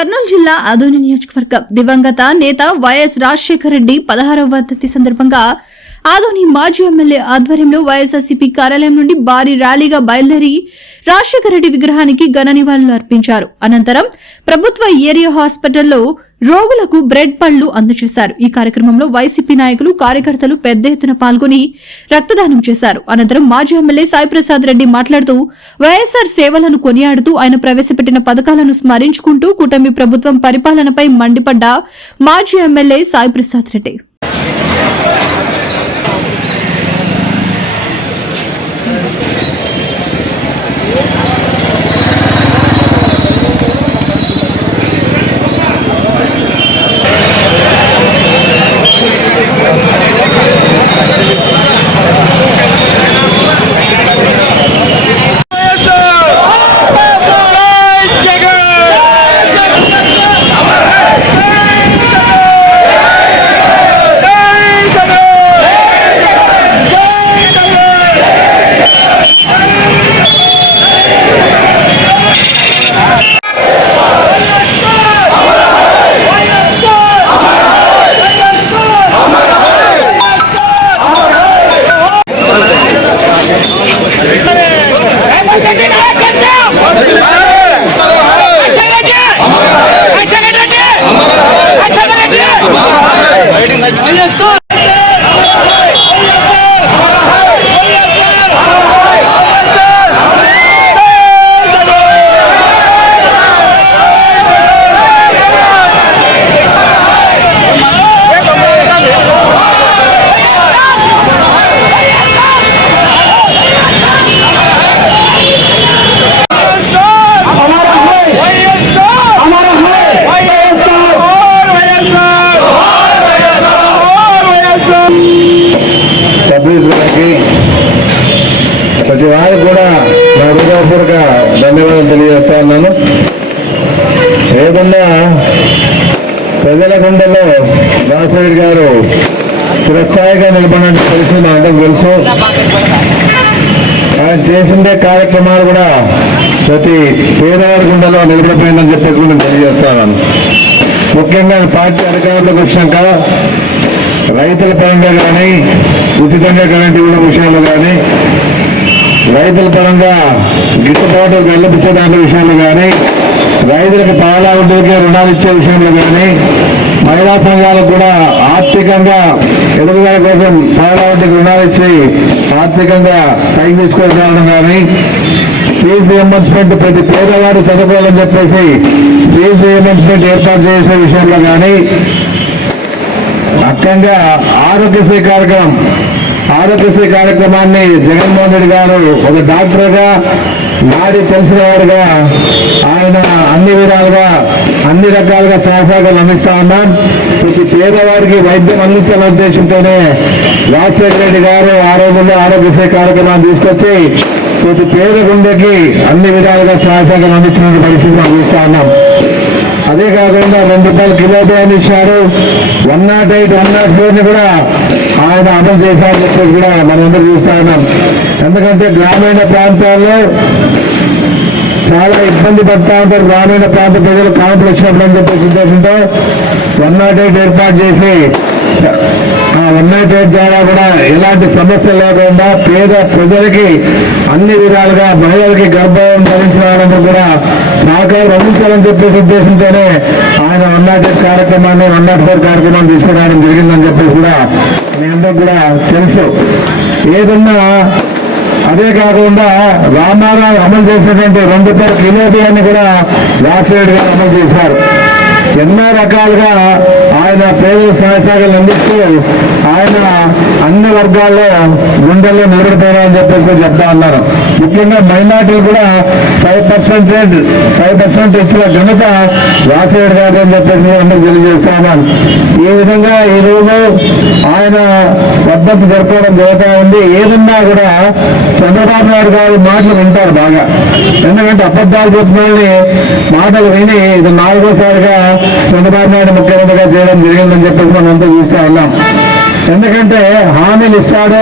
కర్నూలు జిల్లా అదోని నియోజకవర్గం దివంగత నేత వైఎస్ రాజశేఖర రెడ్డి పదహారవ వర్ధంతి సందర్భంగా ఆదోని మాజీ ఎమ్మెల్యే ఆధ్వర్యంలో వైఎస్ఆర్సీపీ కార్యాలయం నుండి భారీ ర్యాలీగా బయలుదేరి రాజశేఖర రెడ్డి విగ్రహానికి ఘన నివాళులు అర్పించారు. అనంతరం ప్రభుత్వ ఏరియా హాస్పిటల్లో రోగులకు బ్రెడ్ పళ్ళు అందజేశారు. ఈ కార్యక్రమంలో వైసీపీ నాయకులు కార్యకర్తలు పెద్ద ఎత్తున పాల్గొని రక్తదానం చేశారు. అనంతరం మాజీ ఎమ్మెల్యే సాయిప్రసాద్ రెడ్డి మాట్లాడుతూ వైఎస్ఆర్ సేవలను కొనియాడుతూ ఆయన ప్రవేశపెట్టిన పథకాలను స్మరించుకుంటూ కూటమి ప్రభుత్వం పరిపాలనపై మండిపడ్డ మాజీ MLA Saiprasad Reddy. హృదయపూర్వక ధన్యవాదాలు తెలియజేస్తా ఉన్నాను. ఏదన్నా ప్రజల గుండెల్లో దాసరి గారు చిరస్థాయిగా నిలబడినట్టు తెలుసు నా అందరికి తెలుసు. ఆయన చేసిందే కార్యక్రమాలు కూడా ప్రతి పేదవాడి గుండెలో నిలబడిపోయిందని చెప్పేసి కూడా నేను తెలియజేస్తున్నాను ముఖ్యంగా పార్టీ అధికారంలోకి వచ్చినాక రైతుల పరంగా కానీ ఉచితంగా కరెంట్ ఇవ్వడం విషయంలో కానీ రైతుల పరంగా గిట్టుబాటు వెళ్ళపించే దాంట్లో విషయంలో కానీ రైతులకు పాలా ఉంటే రుణాలు ఇచ్చే విషయంలో కానీ మహిళా సంఘాలకు కూడా ఆర్థికంగా ఎదుగుదల కోసం పాలా ఉంటే రుణాలు ఇచ్చి ఆర్థికంగా పైకి తీసుకొని కానీ ఫీజు రియంబర్స్మెంట్ ప్రతి పేదవాడు చదువుకోవాలని చెప్పేసి ఫీజు రియంబర్స్మెంట్ ఏర్పాటు చేసే విషయంలో కానీ అక్కగా ఆరోగ్యశ్రీ కార్యక్రమం ఆరోగ్యశ్రీ కార్యక్రమాన్ని జగన్మోహన్ రెడ్డి గారు ఒక డాక్టర్గా నాడి తెలిసినవాడుగా ఆయన అన్ని విధాలుగా అన్ని రకాలుగా సహసాగాలు అందిస్తా ఉన్నాం. ప్రతి పేదవాడికి వైద్యం అందించాలనే ఉద్దేశంతోనే రాజశేఖర రెడ్డి గారు ఆ రోజుల్లో ఆరోగ్యశ్రీ కార్యక్రమాన్ని తీసుకొచ్చి ప్రతి పేద గుండెకి అన్ని విధాలుగా సహసాగాలు అందించిన పరిస్థితి అందిస్తా ఉన్నాం. అదే కాకుండా రెండు రూపాయలు కిలో బియ్యాన్ని ఇచ్చారు. One nought eight one nought ఫోర్ని కూడా ఆయన అమలు చేశారని చెప్పేసి కూడా మనందరూ అందరూ చూస్తా ఉన్నాం. ఎందుకంటే గ్రామీణ ప్రాంతాల్లో చాలా ఇబ్బంది పడతా ఉంటారు. గ్రామీణ ప్రాంత ప్రజలు కాంపులు వచ్చినప్పుడు అని చెప్పేసి ఉద్దేశంతో వన్ నాట్ ఎయిట్ ఏర్పాటు చేసి ఆ వన్ నాట్ ఎయిట్ ద్వారా కూడా ఎలాంటి సమస్య లేకుండా పేద ప్రజలకి అన్ని విధాలుగా మహిళలకి గర్భం ధరించడానికి కూడా సహకారం అందించాలని చెప్పేసి ఉద్దేశంతోనే ఆయన వన్ నాట్ ఎయిట్ కార్యక్రమాన్ని వన్ నాట్ ఫోర్ కార్యక్రమాన్ని తీసుకురావడం జరిగిందని చెప్పేసి కూడా మీ అందరికి కూడా తెలుసు. ఏదన్నా అదే కాకుండా రామారావు అమలు చేసినటువంటి రెండు పేరు కిలో కూడా రాజశేఖర్ గారు అమలు చేశారు. ఎన్నో రకాలుగా ఆయన పేద సహసాగాలు అందిస్తూ ఆయన అన్ని వర్గాల్లో గుండెల్లో నిలబడిపోయారని చెప్పేసి చెప్తా ఉన్నారు. ముఖ్యంగా మైనార్టీలు కూడా ఫైవ్ పర్సెంటేజ్ ఫైవ్ పర్సెంట్ ఇచ్చిన ఘనత వాసేడు గారు అని చెప్పేసి అందరూ తెలియజేస్తా ఉన్నాను. ఈ విధంగా ఈ రోజు ఆయన పద్ధతి జరుపుకోవడం జరుగుతూ ఉంది. ఏదన్నా కూడా చంద్రబాబు నాయుడు గారు మాటలు వింటారు బాగా. ఎందుకంటే అబద్ధాలు చెప్పిన మాటలు విని ఇది నాలుగోసారిగా చంద్రబాబు నాయుడు ముఖ్యమంత్రిగా చేయడం జరిగిందని చెప్పేసి మనం అంతా చూస్తూ ఉన్నాం. ఎందుకంటే హామీలు ఇస్తాడు.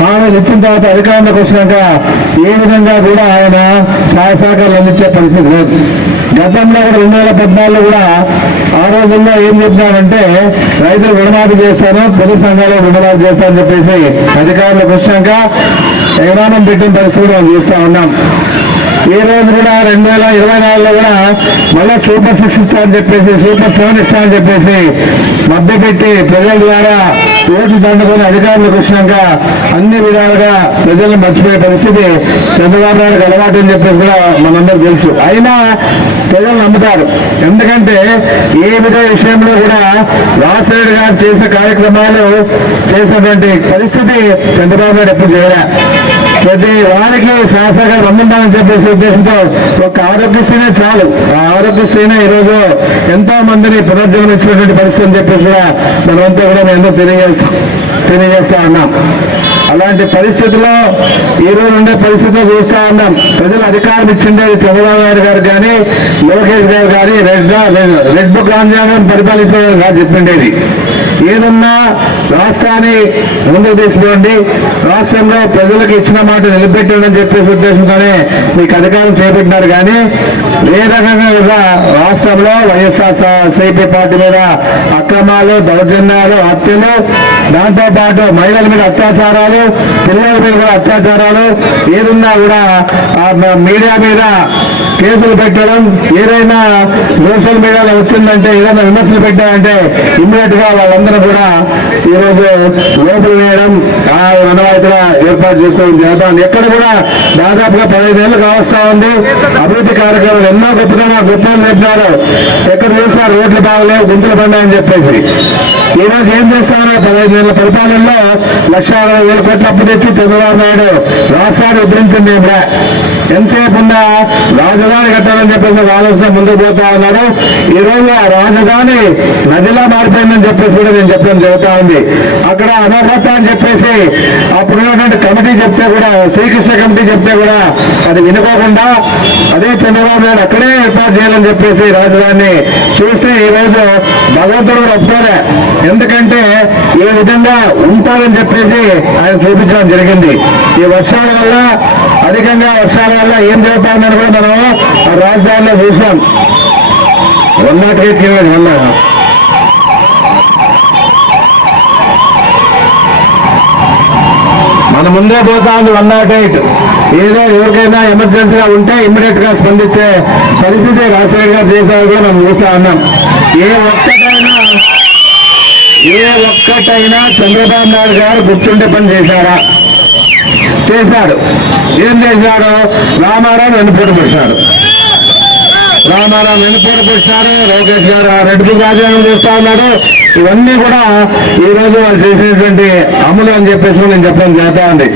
హామీలు ఇచ్చిన తర్వాత అధికారంలోకి వచ్చినాక ఏ విధంగా కూడా ఆయన సహాయ సహకారాలు అందించే పరిస్థితి లేదు. గతంలో కూడా రెండు వేల పద్నాలుగులో కూడా ఆ రోజుల్లో ఏం చెప్పినారంటే రైతులు రుణమాఫీ చేస్తాను పొదుపు సంఘాలు రుణమాఫీ చేస్తారని చెప్పేసి అధికారులకు వచ్చాక ఎగరానం పెట్టిన పరిస్థితి మనం చూస్తూ ఉన్నాం. ఈ రోజు కూడా రెండు వేల ఇరవై నాలుగులో కూడా మళ్ళీ సూపర్ సిక్స్ ఇస్తా అని చెప్పేసి సూపర్ సెవెన్ ఇస్తా అని చెప్పేసి మభ్యపెట్టి ప్రజల ద్వారా ఓట్లు దండుకొని అధికారులకు వచ్చినాక అన్ని విధాలుగా ప్రజలను మర్చిపోయే పరిస్థితి చంద్రబాబు నాయుడుకి అలవాటు అని చెప్పేసి కూడా మనందరూ తెలుసు. అయినా ప్రజలు నమ్ముతారు. ఎందుకంటే ఏ విధ విషయంలో కూడా రాజశేఖర్ గారు చేసే కార్యక్రమాలు చేసినటువంటి పరిస్థితి చంద్రబాబు నాయుడు ఎప్పుడు చేయలే. ప్రతి వారికి శాసనగా పంపించాలని చెప్పేసి ఉద్దేశంతో ఒక ఆరోగ్యశ్రీనే చాలు. ఆ ఆరోగ్యశ్రీనే ఈరోజు ఎంతో మందిని పునర్జీవనం ఇచ్చినటువంటి పరిస్థితి అని చెప్పేసి కూడా మనమంతా కూడా మేము ఎంతో తెలియజేస్తా తెలియజేస్తా ఉన్నాం. అలాంటి పరిస్థితుల్లో ఈ రోజు ఉండే పరిస్థితుల్లో చూస్తా ఉన్నాం. ప్రజలు అధికారం ఇచ్చిండేది చంద్రబాబు నాయుడు గారు కానీ లోకేష్ గారు కానీ రెడ్ రెడ్ బుక్ రాజ్యాంగం పరిపాలించడం కాదు చెప్పిండేది ఏదన్నా రాష్ట్రాన్ని ముందుకు తీసుకోండి రాష్ట్రంలో ప్రజలకు ఇచ్చిన మాట నిలబెట్టడం చెప్పేసి ఉద్దేశంతోనే మీకు అధికారం చేపట్టినారు. కానీ ఏ రకంగా కూడా రాష్ట్రంలో వైఎస్ఆర్ సిపి పార్టీ మీద అక్రమాలు దౌర్జన్యాలు హత్యలు దాంతోపాటు మహిళల మీద అత్యాచారాలు పిల్లల మీద కూడా అత్యాచారాలు ఏదున్నా కూడా మీడియా మీద కేసులు పెట్టడం ఏదైనా సోషల్ మీడియాలో వచ్చిందంటే ఏదైనా విమర్శలు పెట్టారంటే ఇమ్మీడియట్గా వాళ్ళందరూ కూడా ఈరోజు లోపల వేయడం ఆ వనవాయితీగా ఏర్పాటు చేసుకోవడం జరుగుతుంది ఎక్కడ కూడా దాదాపుగా పదహైదేళ్ళు కావస్తా ఉంది. అభివృద్ధి కార్యక్రమాలు ఎన్నో గొప్పగా గొప్పలు చెప్పినారు ఎక్కడ చూసినా రోడ్లు బాగలేవు గుంతలు పడ్డాయని చెప్పేసి. ఈ రోజు ఏం చేస్తామో పదహైదు వేల పరిపాలనలో లక్ష అరవై వేల కోట్ల అప్పు తెచ్చి చంద్రబాబు నాయుడు రాష్ట్రాన్ని ఉద్ధరించింది ఇప్పుడే. ఎంతసేపు ఉన్నా రాజధాని కట్టాలని చెప్పేసి ఆలోచన ముందుకు పోతా ఉన్నాడు. ఈ రోజు ఆ రాజధాని నదిలా మారిపోయిందని చెప్పేసి కూడా నేను చెప్పడం జరుగుతా ఉంది. అక్కడ అనర్హత అని చెప్పేసి ఆ ఉన్నటువంటి కమిటీ చెప్తే కూడా శ్రీకృష్ణ కమిటీ చెప్తే కూడా అది వినుకోకుండా అదే చంద్రబాబు నాయుడు అక్కడే ఏర్పాటు చేయాలని చెప్పేసి రాజధాని చూస్తే ఈ రోజు భగవంతుడు కూడా ఒప్పుకోలే. ఎందుకంటే ఏ విధంగా ఉంటారని చెప్పేసి ఆయన చూపించడం జరిగింది. ఈ వర్షాల వల్ల అధికంగా వర్షాల వల్ల ఏం జరుగుతుందని కూడా మనం ఆ రాజధానిలో చూసాం. వందకే తీవ్ర వంద ముందే పోతా ఉంది వన్ నాట్ ఎయిట్ ఏదో ఎవరికైనా ఎమర్జెన్సీగా ఉంటే ఇమ్మీడియట్గా స్పందించే పరిస్థితి రాజశేఖర్ గారు చేశారు కూడా మనం చూస్తా ఉన్నాం. ఏ ఒక్కటైనా ఏ ఒక్కటైనా చంద్రబాబు నాయుడు గారు గుర్తుండే పని చేశారా? చేశాడు. ఏం చేశాడు? రామారావు వెనుపోటు పెట్టాడు రామారావు వెనుపోటు పెట్టారు లోకేష్ గారు ఆ రాజీనామా చేస్తా ఉన్నాడు. ఇవన్నీ కూడా ఈ రోజు వాళ్ళు చేసినటువంటి అమలు అని చెప్పేసి నేను చెప్పడం చేస్తా ఉంది.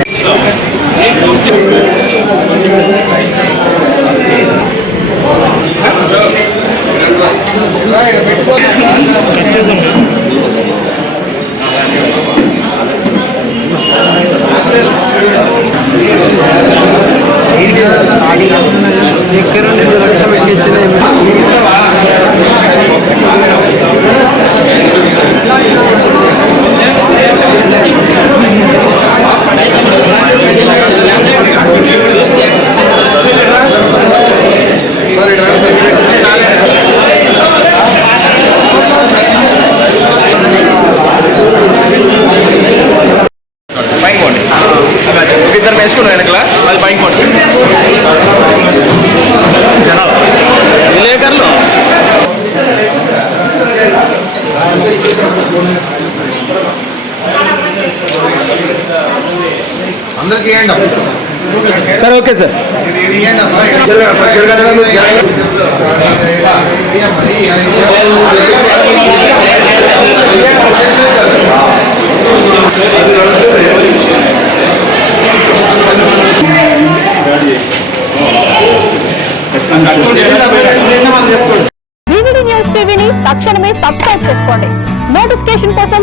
పైన పోండి ఒక ఇద్దరు వేసుకున్నాం వెనకల అది పైన పోండి జనాలు అందరికి. సరే ఓకే సార్. న్యూస్ టీవీని తక్షణమే సబ్స్క్రైబ్ చేసుకోండి. నోటిఫికేషన్ కోసం